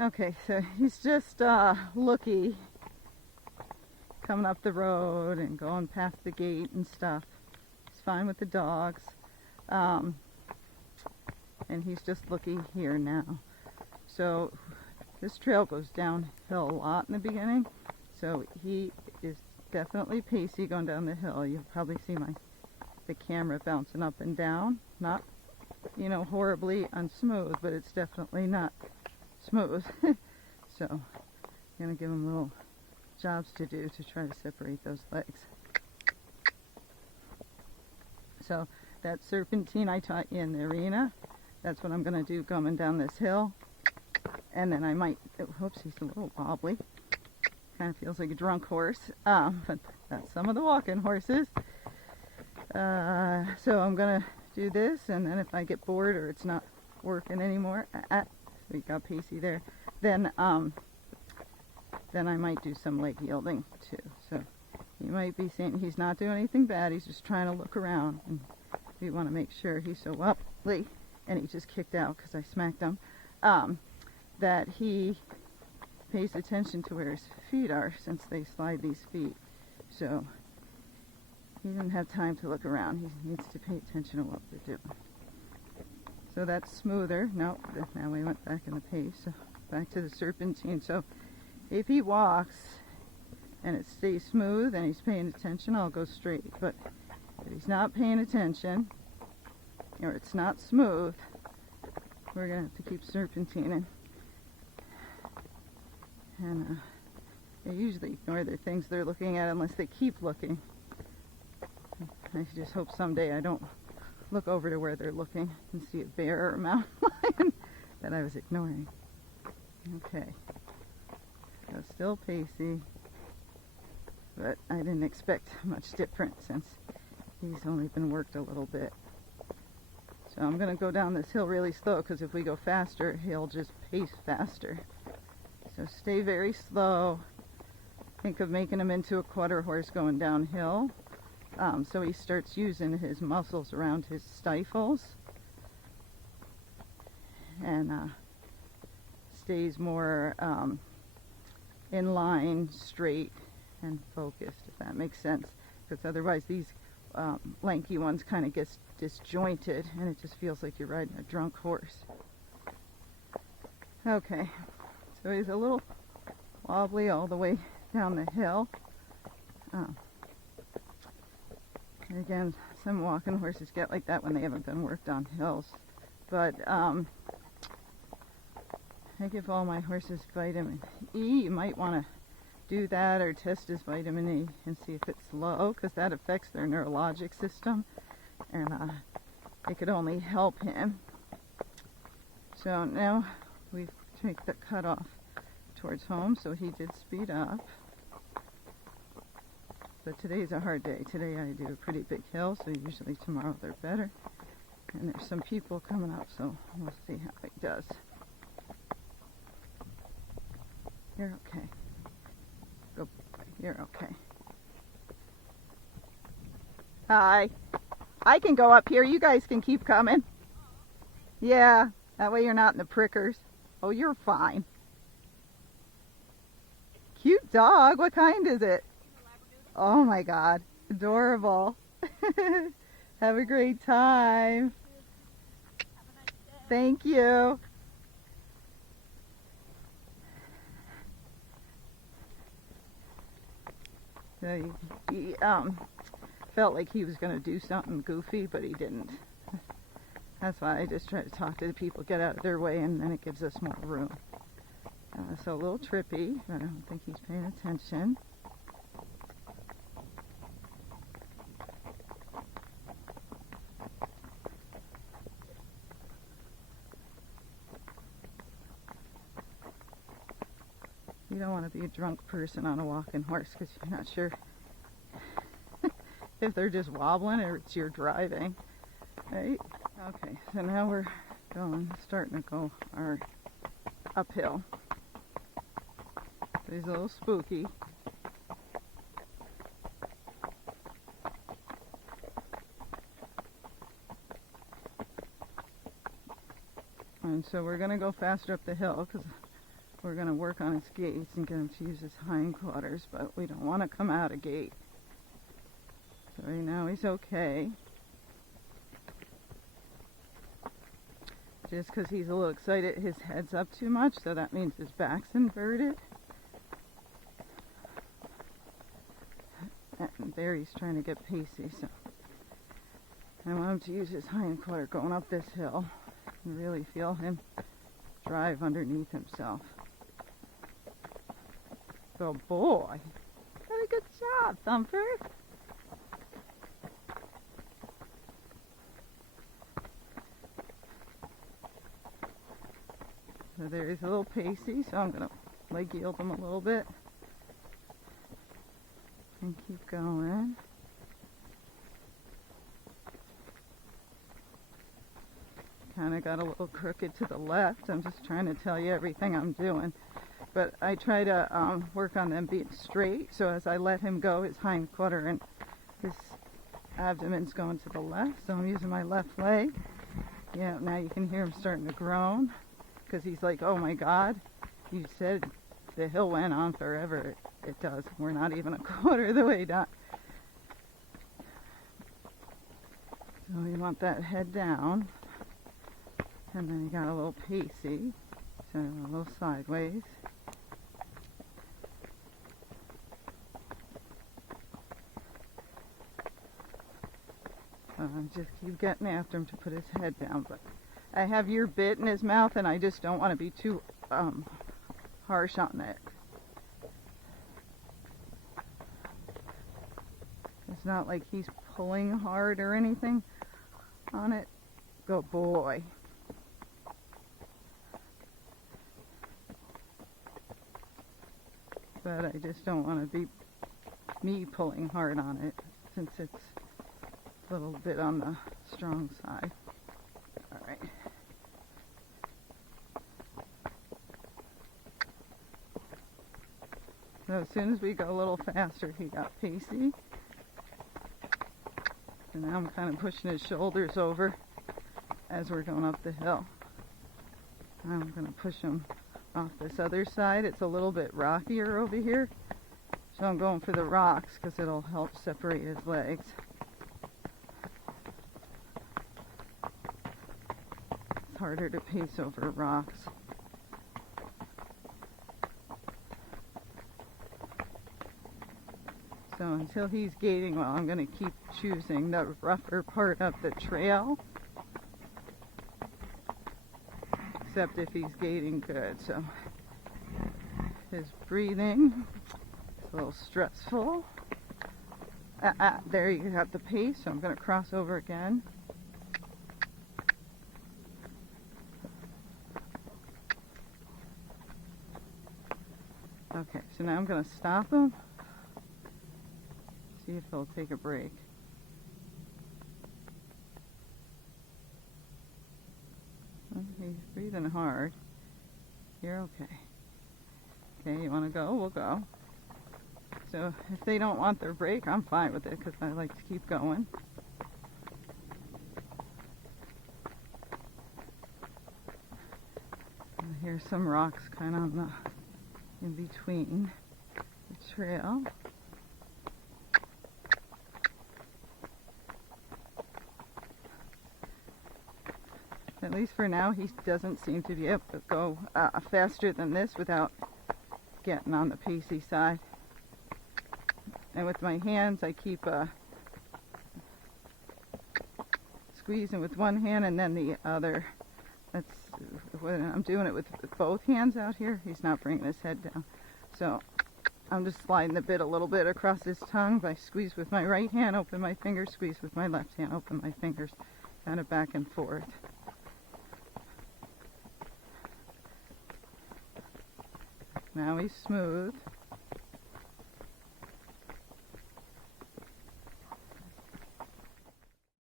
Okay, so he's just looky, coming up the road and going past the gate and stuff. He's fine with the dogs. And he's just looky here now. So this trail goes downhill a lot in the beginning. So he is definitely pacey going down the hill. You'll probably see the camera bouncing up and down. Not, horribly unsmooth, but it's definitely not smooth. So I'm going to give him little jobs to do to try to separate those legs. So that serpentine I taught you in the arena, that's what I'm going to do coming down this hill. And then I might, whoops, he's a little wobbly. Kind of feels like a drunk horse, but that's some of the walking horses. So I'm going to do this, and then if I get bored or it's not working anymore, we got pacey there, then I might do some leg yielding too. So you might be saying he's not doing anything bad, he's just trying to look around, and we want to make sure he's so wobbly, and he just kicked out because I smacked him, that he pays attention to where his feet are, since they slide these feet. So he didn't have time to look around. He needs to pay attention to what we're doing. So that's smoother. Nope, now we went back in the pace. So back to the serpentine. So if he walks and it stays smooth and he's paying attention, I'll go straight. But if he's not paying attention, or it's not smooth, we're going to have to keep serpentining. And they usually ignore the things they're looking at unless they keep looking. I just hope someday I don't look over to where they're looking and see a bear or a mountain lion that I was ignoring. Okay. So still pacey, but I didn't expect much difference since he's only been worked a little bit. So I'm going to go down this hill really slow, because if we go faster, he'll just pace faster. So stay very slow. Think of making him into a quarter horse going downhill. So he starts using his muscles around his stifles and stays more in line, straight, and focused, if that makes sense. Because otherwise these lanky ones kind of get disjointed and it just feels like you're riding a drunk horse. Okay, so he's a little wobbly all the way down the hill. And again, some walking horses get like that when they haven't been worked on hills. But I give all my horses vitamin E. You might want to do that or test his vitamin E and see if it's low, because that affects their neurologic system, and it could only help him. So now we take the cutoff towards home, so he did speed up. But today's a hard day. Today I do a pretty big hill, so usually tomorrow they're better. And there's some people coming up, so we'll see how he does. You're okay. Go, you're okay. Hi. I can go up here. You guys can keep coming. Yeah, that way you're not in the prickers. Oh, you're fine. Cute dog. What kind is it? Oh my God, adorable. Have a great time. Thank you. So he felt like he was going to do something goofy, but he didn't. That's why I just try to talk to the people, get out of their way, and then it gives us more room. So a little trippy, but I don't think he's paying attention. You don't want to be a drunk person on a walking horse, because you're not sure if they're just wobbling or it's your driving, right? Okay, so now we're starting to go our uphill. So he's a little spooky. And so we're going to go faster up the hill, because we're going to work on his gaits and get him to use his hindquarters, but we don't want to come out of gait. So right now he's okay. Just because he's a little excited, his head's up too much, so that means his back's inverted. And there he's trying to get pacey, so I want him to use his hindquarter going up this hill and really feel him drive underneath himself. Good boy. Very good job, Thumper. So there he's a little pacey, so I'm going to leg yield him a little bit. And keep going. Kind of got a little crooked to the left. I'm just trying to tell you everything I'm doing. But I try to work on them being straight. So as I let him go, his hindquarter and his abdomen's going to the left. So I'm using my left leg. Yeah, now you can hear him starting to groan. Because he's like, oh my God, you said the hill went on forever. It does. We're not even a quarter of the way down. So you want that head down. And then you got a little pacey. So a little sideways. So I just keep getting after him to put his head down. But I have your bit in his mouth and I just don't want to be too harsh on it. It's not like he's pulling hard or anything on it. Good boy. But I just don't want to be me pulling hard on it since it's a little bit on the strong side. Alright. So as soon as we go a little faster, he got pacey. And now I'm kind of pushing his shoulders over as we're going up the hill. I'm going to push him off this other side. It's a little bit rockier over here. So I'm going for the rocks because it'll help separate his legs. It's harder to pace over rocks. So until he's gaiting well, I'm going to keep choosing the rougher part of the trail. Except if he's gaiting good. So his breathing is a little stressful. There you got the pace. So I'm going to cross over again. Okay, so now I'm going to stop him. See if he'll take a break. He's breathing hard. You're okay. Okay, you want to go? We'll go. So if they don't want their break, I'm fine with it because I like to keep going. Here's some rocks kind of in between the trail. At least for now, he doesn't seem to be able to go faster than this without getting on the pacey side. And with my hands, I keep squeezing with one hand and then the other. That's when I'm doing it with both hands out here. He's not bringing his head down. So I'm just sliding the bit a little bit across his tongue. I squeeze with my right hand, open my fingers, squeeze with my left hand, open my fingers, kind of back and forth. Now he's smooth.